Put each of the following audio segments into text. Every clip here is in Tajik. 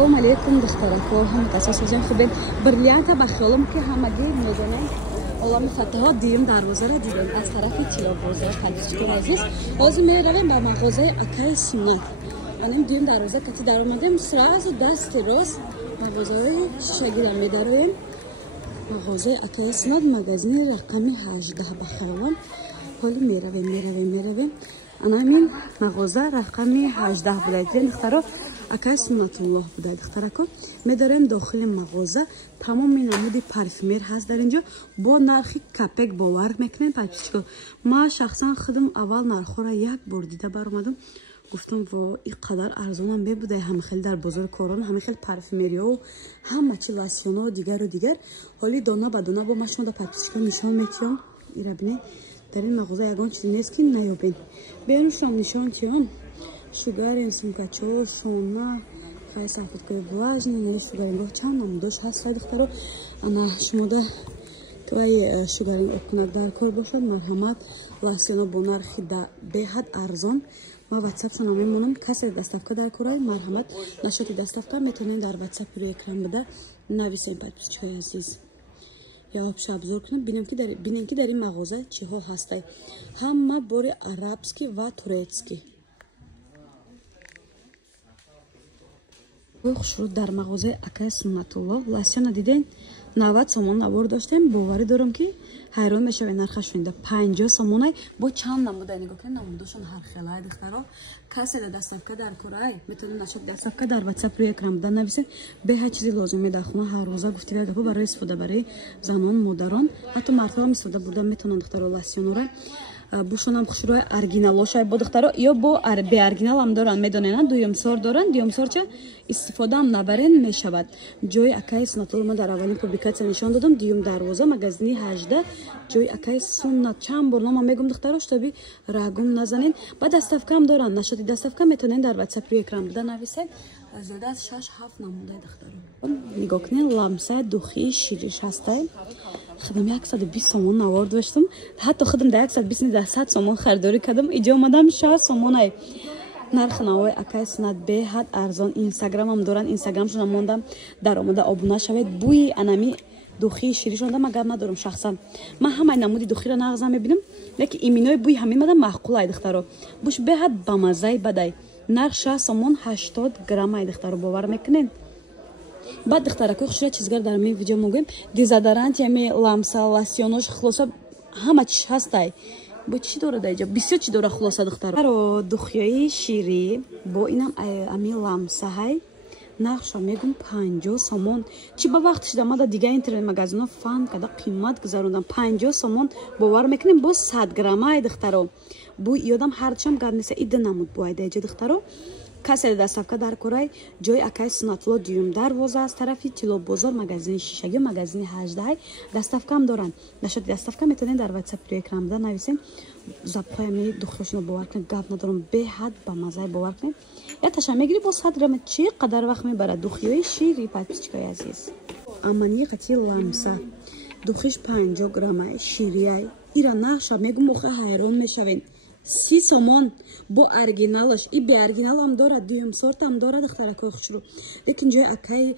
السلام عليكم دخترکو هم تاسیسان خوبین بریلیانت با خیالم که همگی میدونن علام فتحات دیم دروازه را دیدن از طرف چیلا بازار پلیسچکو عزیز باز میرویم به مغازه اکای سنت منم دیم دروازه کتی در اومدم سراز دست راست مغازه شگیرم میدرویم مغازه اکای سنت مغازه رقمی 18 بخیالم حالی میرویم анамин мағоза рақами 18 будайд духтаро акай суннатуллоҳ будайд духтарако медорем дохили мағоза тамоми намуди парфюмер ҳаст дар инҷо бо нархи капек бовар мекунем пачичко ма шахсан худам аввал нархора як бор дида баромадам гуфтам во ин қадар арзонам мебудай ҳамахел дар бозори корон ҳамахел парфюмериҳо ҳама чи лосьёно дигару дигар ҳоли дона ба дона бо машинода пачичко нишон метиём ира бинед در این مغازه یگان چیزی نیست که نیابین بیارم شما نشان چیان شوگارین سمکچو سونا خیلی سفید که بواجنی نوی شوگارین گاه چند نموداش هست خیلی دخترو اما شما ده که شوگارین اکنک در کار باشد مرحمت لاسیانا بونار خیده به حد ارزان ما واتساپ شما میمونم کسی دستافکا در کارای مرحمت نشاتی دستافکا میتونین در واتساپ روی اکران بده نویسین подписчикای عزیز یا آبش ابزار کنم بینیم که در این مغازه چه ها هسته همه باری عربسکی و ترکسکی خوشرو در مغازه اکای سنتالله لاسیون دیدین 90 سومون نوار داشتیم باوری دارم که حیران میشه نرخش شونده 50 سومونای با چند نموده نگاه کنیم نمودشون هر خیلی دخترا کسی در دستافکا در کورای میتونید نشد دستافکا در واتساپ روی اکرام بودن نویسید به هر چیزی لازمه در خونه هر روزا گفتید دپو برای استفاده برای زنان مادران حتی مردها هم استفاده بودن میتونن دخترا لاسیونورا بوشونم خوشروی ارگینالوشای با دخترا یا با به ارگینال هم دارن میدونن دویمسار دارن دویمسار چه استفاده هم نبرن میشود جای اکای سنتول ما در اولین پوبلیکاسیون نشان دادم دیوم دروازه مغازه 18 جای اکای سنت چند بار نام میگم دخترا شتابی راگم نزنین بعد دستافکا هم دارن نشدی دستافکا میتونن در واتساپ روی اکرام بدن نویسید زیاده از 6 7 نموده دخترا نگاه کنین لامسه دوخی شیریش هسته خدم 120 سومون نوار داشتم حتی خدم در 120 در 100 سومون خریداری کردم اینجا اومدم 60 سومونای نرخ نوای اکای سنت به حد ارزان اینستاگرام هم دارن اینستاگرامشون هم موندم در اومده ابونه شوید بوی انمی دوخی شیریشون دارم مگر ندارم شخصا من همه نمودی دوخی را نغزم میبینم لیکن ایمینای بوی همین مدام معقولای دخترو بوش به حد بمزای بدای نرخ 60 سومون 80 گرم ای دخترو باور میکنین بعد دخترکو خوشا چیزگر در می ویدیو میگم دیزادرانت یمی لامسا لاسیونوش خلاصا همه چیز هستای با چی داره دایجا بسیار چی داره خلاصا دخترو رو دخیای شیری با اینم امی لامسا های نقشا میگم 50 سومون چی با وقتش داماده دیگه اینترنت مغازنا فان کدا قیمت گذاروندم 50 سومون باور میکنیم با 100 گرمه دخترو بو یادم هرچم گرنیسه ایده نمود بو دایجا دخترو کسی دستافکا در کورای جای اکای سنتلو دیوم دروازه از طرفی چلو بازار مغازه شیشگی مغازه 18 دستافکا هم دارن نشد دستافکا میتونین در واتساپ روی اکرام بده نویسین زبخای می دخترشون رو باور کنید گپ ندارم به حد با مزه باور کنید یا تشم میگیری با 100 گرم چی قدر وقت میبره دوخیوی شیری پادپیچکای عزیز امانی قتی لامسا دوخیش 50 گرم شیریای ایرا نقشا میگم مخه حیران میشوین 30 سومون با ارگینالش ای به ارگینال هم داره دویم سورت هم داره دخترکو خوشرو لیکن جای اکای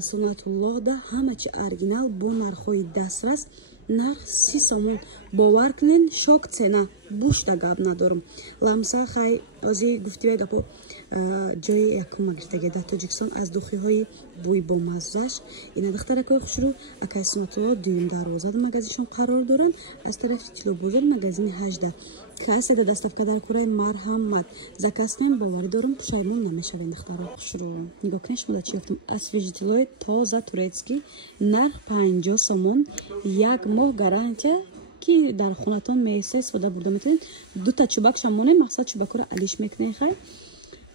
سنتالله ده همه چی ارگینال با نرخوی دسترس نرخ 30 سومون باور کنین شوک цена буш да гап надорам ламса хай ози гуфтивай гапо ҷои якум магиртаги дар тоҷикистон аз духиҳои бӯи бомаззаш ина духтаракои хушрӯ акай сунатулло дуюм дарвозаи магазиншон қарор доранд аз тарафи тилобозор магазини 18 касе да дастафка дар кораи марҳамат закаснем боварӣ дорам пушаймон намешавем духтаро хушрӯ нигоҳ кунед шумо дар чӣ гуфтам освежителои тоза турецкӣ нарх 50 сомон як моҳ гарантия ки дар хонатон меисе истифода бурда метавонед дута чӯбак шамоне мақсад чӯбакро алиш мекунед хай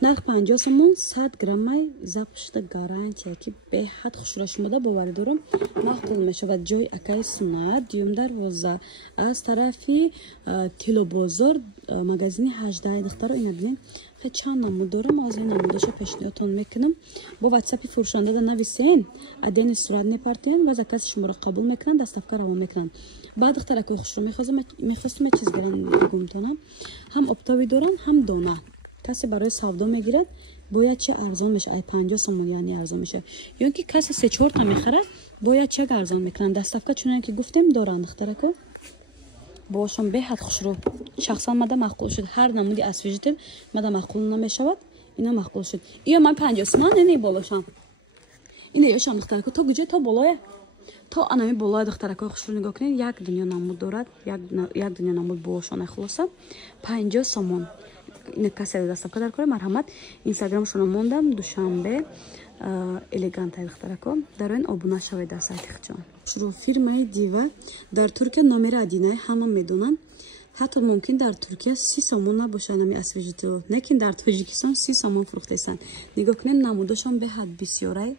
нарх 50 сомон 100 граммай запшта гарантия ки беҳад хушро шумода боварӣ дорам мақбул мешавад ҷои акай сунат дуюм дарвоза аз тарафи тилобозор магазини 18 духтаро ина бинед хеле чанд намуд дорам аз ин намудашо пешниҳодтон мекунам бо ватсапи фурӯшанда нависен адени сурат мепартиен ва закази шуморо қабул мекунанд дастафка равон мекунанд баъд духтаракои хушро мехостам я чизгаран гумтонам ҳам обтоби доранд ҳам дона کسی برای سودا میگیرد باید چه ارزان بشه. ای 50 سومون یعنی ارزان میشه. یا اینکه کسی 3-4 تا میخره باید چه ارزان میکنن. دستافکا چون که گفتیم دارن دخترکو باشون به حد خوشرو. شخصا ماده معقول شد. هر نمودی اسویجتیم ماده معقول نمیشود. اینا معقول شد. یا من 50 سومن نه بالاشم. اینه یاشم دخترکو تا گوجه تا بالای تا انمی بالای دخترکو خوشرو نگاه کنین. یک دنیا نمود دارد. یک دنیا نمود باشون خلاصه 50 سومن. این کسی دستافکا در کار مرحمت اینستاگرامشون موندم دوشنبه элегант дختарако дар он обуна шавед дар сайти хичон. Шуру фирмаи Дива дар Туркия номери адинаи ҳама медонанд. Ҳатто мумкин дар Туркия 30 сомон набошад нами освежителот. Лекин дар Тоҷикистон 30 сомон фурӯхтаистанд. Нигоҳ кунем намудошон беҳад бисёрай.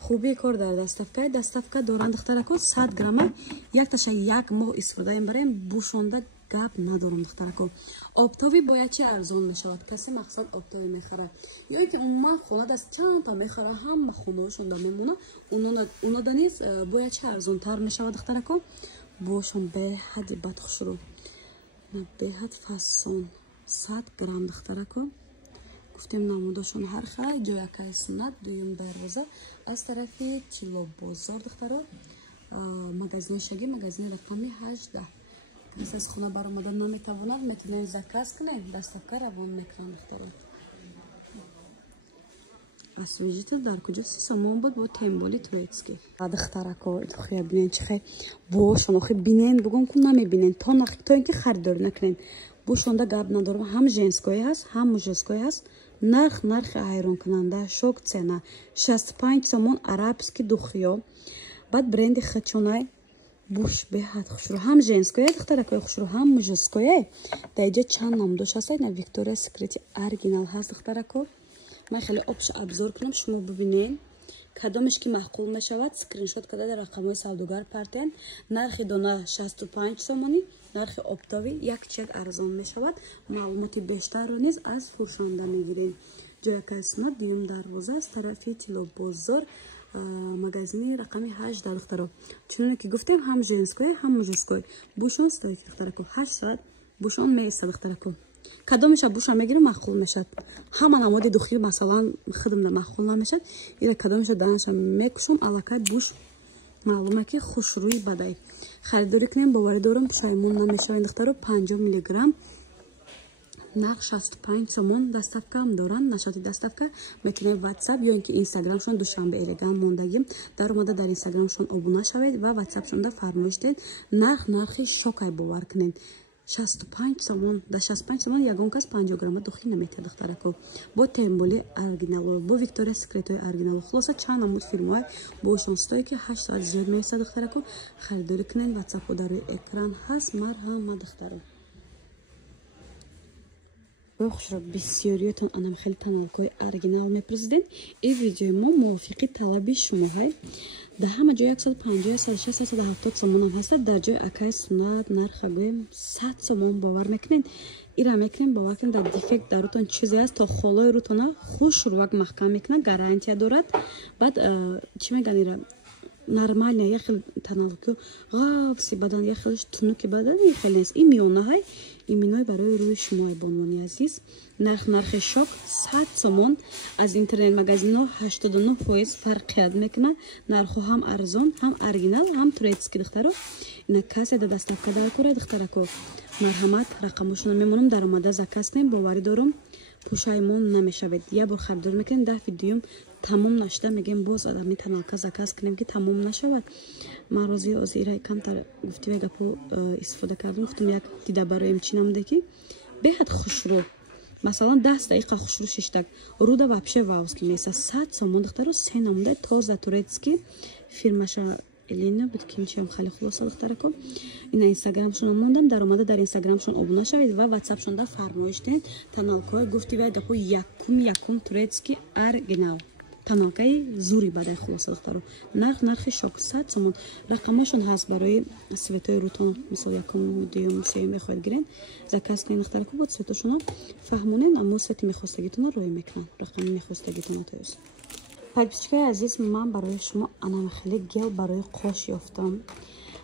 Хубии кор дар дастафка доранд дختарако 100 грамма як таша як моҳ истифода мебарем бушонда гап надорам дختарако. Обтови бояд чи арзон мешавад. Касе мақсад обтови мехарад. Ё ин ки умуман хона даст чанд та мехара ҳама хонаҳошон да мемона. Унода низ бояд чи арзонтар мешавад дختарако. Бошон беҳади бадхушрӯ. Беҳад фасон 100 грамм дختарако. Гуфтем намудошон ҳар хай ҷоякаи Сунат дуюм дарвоза аз тарафи Тило бозор дختаро. Магазини Шаги магазини рақами 18. Касе аз хона баромадан наметавонад метавонед заказ кунед. Дастафка равон мекунанд духтаро. Освежител дар куҷо 30 сомон буд бо темболи турецкий. Духтарако идхоя бинен чихе бошон охи бинен бугон кун намебинен то инки харидор накунен. Бошонда гап надорам. Ҳам женское ҳаст, ҳам мужское ҳаст. Нархи ҳайронкунанда шок цена 65 сомон арабский духё. Баъд бренди Хачонай буш беҳад хушрӯ. Ҳам женское духтарако хушрӯ, ҳам мужское. Даиҷа чанд номдош ҳаст. На Виктория Секрети оригинал ҳаст духтарако. Ман хеле обш обзор кунам шумо бибинен. Кадомеш ки маъқул мешавад скриншот карда дар рақамҳои савдогар партен. Нархи дона 65 сомонӣ, нархи оптови як чек арзон мешавад. Маълумоти бештарро низ аз фурӯшанда мегирем. Ҷоякаи Сунат дуюм дарвоза аз тарафи Тило бозор магазини рақами 18 духтаро. Чуноне ки гуфтем ҳам женское, ҳам мужское. Бушон стоит духтарако 8 соат бушон меиста духтарако. Кадомеша буша мегирем маъқул мешад. Ҳама намуди духӣ масалан хидмда маъқул намешад. Ира кадомеша данаша мекушам аллакай буш маълуме ки хушрӯи бадай. Харидорӣ кунем боварӣ дорам пушаймон намешаванд духтаро. 50 миллиграмм нарх 65 сомон. Дастафкаам доранд. нашоти дастафка метавонед WhatsApp ё ин ки Instagramшон душанбе элегант мондагим дар омада дар Instagramшон обуна шавед ва WhatsAppшонда фармоиш дед. Нархи шокай бовар кунед. 65 сомон. Да 65 сомон ягон кас 50 грамма духӣ наметиҳад духтарако. Бо темболи оригинало, бо Виктория Секретои оригинало. Хулоса чанд намуд фирмаҳой бошон стои ки 8 соат зиёд меиста духтарако. Харидорӣ кунед. WhatsApp дар рӯи экран ҳаст. Марҳамат духтаро. Бохушро бисёриятон анам хеле таналкои оригинал мепрезиден. Ин видеои мо мувофиқи талаби шумоҳай. Да ҳама ҷо 150, 160, 170 сомон ҳам ҳастад. Дар ҷои акаи Сунат нарха гӯем 100 сомон бовар мекунед. Ира мекунем бовар кунед дар дефект дар рӯтон чизе аст то холои рӯтона хушрӯвак маҳкам мекунад. Гарантия дорад. Баъд чӣ мегӯянд ира нормально як хел таналку ғафси бадан як хелш тунуки бадан як хел нест. Ин миёнаҳай иминой барои рӯи шумои бонуни азиз. Нархи шок 100 сомон. Аз интернет магазинҳо 89% фарқият мекунад. Нархҳо ҳам арзон, ҳам оригинал, ҳам турецкий духтаро. Ина касе да дастафка дар кора духтарако. Марҳамат рақамошона мемонам дар омада заказ кунем. боварӣ дорам пушаймон намешавед. Як бор харидор мекунем 10 видеом тамом нашуда мегем боз адами таналка заказ кунем ки тамом нашавад. Ман рози озира камтар гуфтим гапо истифода кардам. гуфтам як дида бароем чӣ намуде ки беҳад хушрӯ. Масалан 10 дақиқа хушрӯ шиштак. Руда вообще вавски меса 100 сомон духтаро. се намудаи тоза турецкий фирмаша Елена буд ки ничем хеле хулоса духтарако. Ина Instagramшон мондам. дар омада дар Instagramшон обуна шавед ва WhatsAppшонда фармоиш ден. Таналкаи гуфтивай гапо якум турецкий оригинал. Таналкаи зури бадай хулоса духтаро. Нархи шок 100 сомон. Рақамашон ҳаст барои светои рӯтон. Мисол якум, дуюм, сеюм мехоҳед гирен. Заказ кунед духтарако бод светошона фаҳмонен аммо свети мехостагитона роя мекунанд. Рақами мехостагитона тоёс. Подписчикаи азиз, ман барои шумо анам хеле гел барои қош ёфтам.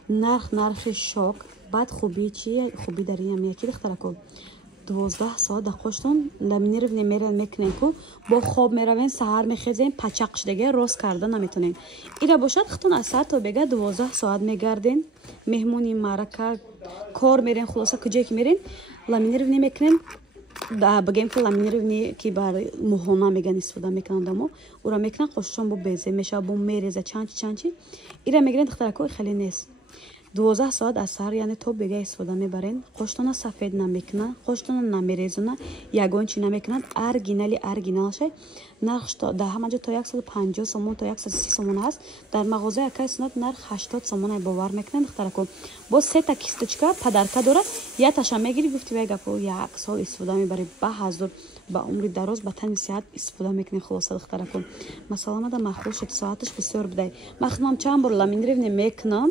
Нархи шок. Баъд хуби чи? Хуби дар ин ам яки духтарако. 12 соат да хоштон ламинирование мерен мекунем ку бо хоб меравен саҳар мехезем пачақ шудага рост карда наметонем. Ира бошад хитон аз сар то бега 12 соат мегарден меҳмони маърака кор мерен хулоса куҷое ки мерен ламинирование мекунем. Да бигем ки ламинирование ки бар муҳона меган истифода мекунанд амо ура мекунан қошишон бо безе мешава бо мереза чанчи ира мегирен духтарако хеле нест 12 соат аз сар яъне то бега истифода мебарен қоштона сафед намекунанд қоштона намерезона ягон чи намекунанд оригиналше нархш дар ҳама ҷо то 150 сомон то 130 сомон аст дар мағозаи акай сунат нарх 80 сомон бовар мекунанд духтарако бо сета кисточка падарка дорад яташа мегири гуфти вай гапо 1 сол истифода мебари ба ҳазур ба умри дароз ба тани сиҳат истифода мекунем хулоса духтарако масалан мада махушед соаташ бисёр бидай ман худам чанд бор ламинирование мекунам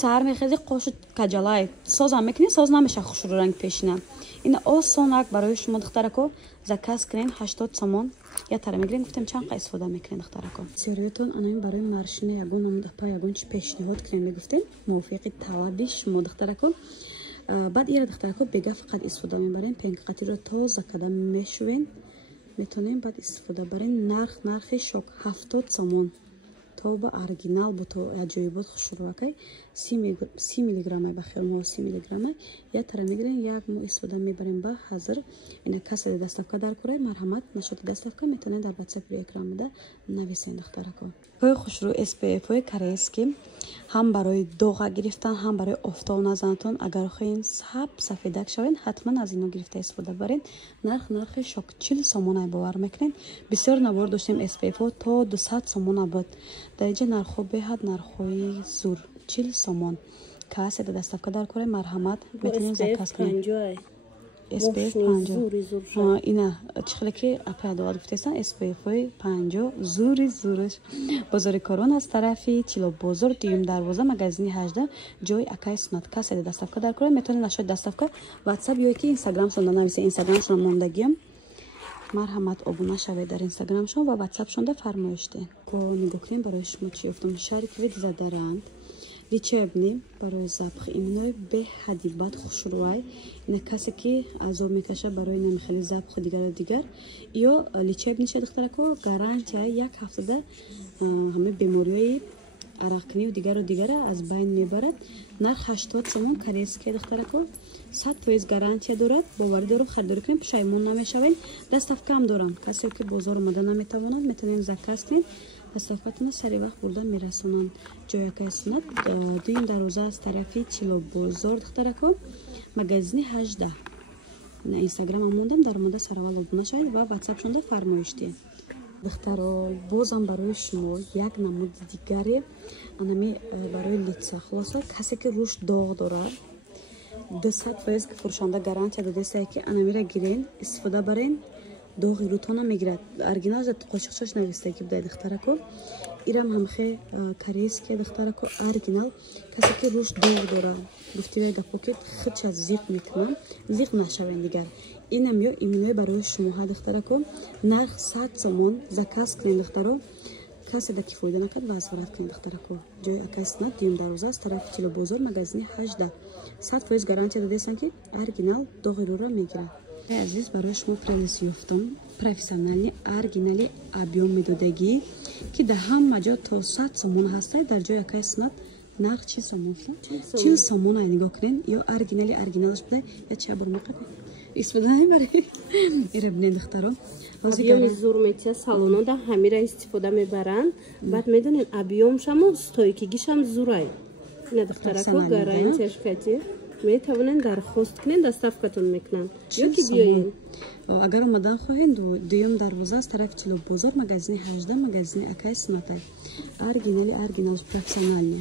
саҳар мехези қоши каҷалай созам мекунем соз намеша хушрӯранг пешина ина осонак барои шумо духтарако заказ кунен 80 сомон я тара мегирем гуфтем чанд қа истифода мекунен духтарако сериётон аноин барои маршина ягон намуда па ягон чи пешниҳод кунем мегуфтем мувофиқи талаби шумо духтарако баъд ира духтарако бега фақат истифода мебарем пенқатиро тоза када мешувен метонем баъд истифода барем нархи шок 70 сомон то ба оригинал бо то аҷоибот хушрӯакай 30 миллиграммай ба хелмо 30 миллиграммай я тара мегирем як мо истифода мебарем ба ҳазир ина касади доставка дар кораи марҳамат нашоти доставка метонем дар WhatsApp экран муда нависен духтарако ҳои хушрӯ SPF ҳои корейски ҳам барои доға гирифтан ҳам барои офтоб назанатон агар хоҳем сафедак шавен ҳатман аз ино гирифта истифода барен нархи шок 40 сомон бовар мекунем бисёр навор доштем SPF ҳо то 200 сомон буд дар инҷа нархҳо беҳад нархҳои зур 40 сомон каседа доставка дар кораи марҳамат метонем заказ кунем SPF 50 ина чихеле ки ападовад гуфтестан SPF 50 зуриш бозори корон аз тарафи чило бозор дуюм дарвоза магазини 18 ҷои акай сунат каседа доставка дар кораи метонем нашоти доставка WhatsApp ё ки Instagram шонда нависе Instagram шон мондагиам марҳамат обуна шавед дар Instagram шон ва WhatsApp шонда фармоиш ден ко нигоҳ кунем барои шумо чи ёфтам шариквид задаранд лечебни барои запх иминой беҳади бад хушрӯай ина касе ки азоб мекаша барои намихали запх дигар ё лечебниша духтарако гарантияи 1 ҳафтада ҳамаи бемориҳои арақкуниву дигара аз байн мебарад нарх 80 сомон корейския духтарако 100% гарантия дорад боварӣ дорум харидорӣ кунем пушаймон намешавем доставкаам дорам касе ки бозор омада наметавонад метавонем заказ кунем доставкатона сари вақт бурда мерасонанд ҷои акай сунат дуюм дарвоза аз тарафи чило бозор духтарако магазини 18 на Instagram мондам дар мода саравал обуна шавед ва WhatsApp шонда фармоиш диҳед духтаро бозам барои шумо як намуди дигаре анами барои лица хулоса касе ки рӯш доғ дорад 200% фурӯшанда гарантия додестае ки анамира гирен истифода барен доғи рӯтона мегирад оригинал қошиқчаш навистай ки будай духтарако ирам ҳамхе корейския духтарако оригинал касе ки рӯш доғ дорад гуфтивай гапо ки хича зиқ мекунам зиқ нашавен дигар инам ё иминой барои шумоҳа духтарако нарх 100 сомон заказ кунем духтаро касе да ки фоида накард возврат кунем духтарако ҷои акай сунат дуюм дарвоза аз тарафи чило бозор магазини 18 100% гарантия додестан ки оригинал доғи рӯра мегирад азиз барои шумо принес ёфтам профессионални оригинали объём медодагӣ ки дар ҳама ҷо то 100 сомон ҳастай дар ҷои акай сунат нарх 40 сомон 40 сомон ай нигоҳ кунен ё оригиналаш будай я ча бор меқаде истифода мебаре ира бинен духтаро объёми зур метия салонода ҳамира истифода мебаранд баъд медонен объёмшамо стойкигишам зурай ина духтарако гарантияш кати метавонен дархост кунен доставкатон мекунанд ё ки биёен агар омадан хоҳен дуюм дарвоза аз тарафи чило бозор магазини 18 магазини акай сунатай оригинал профессиональне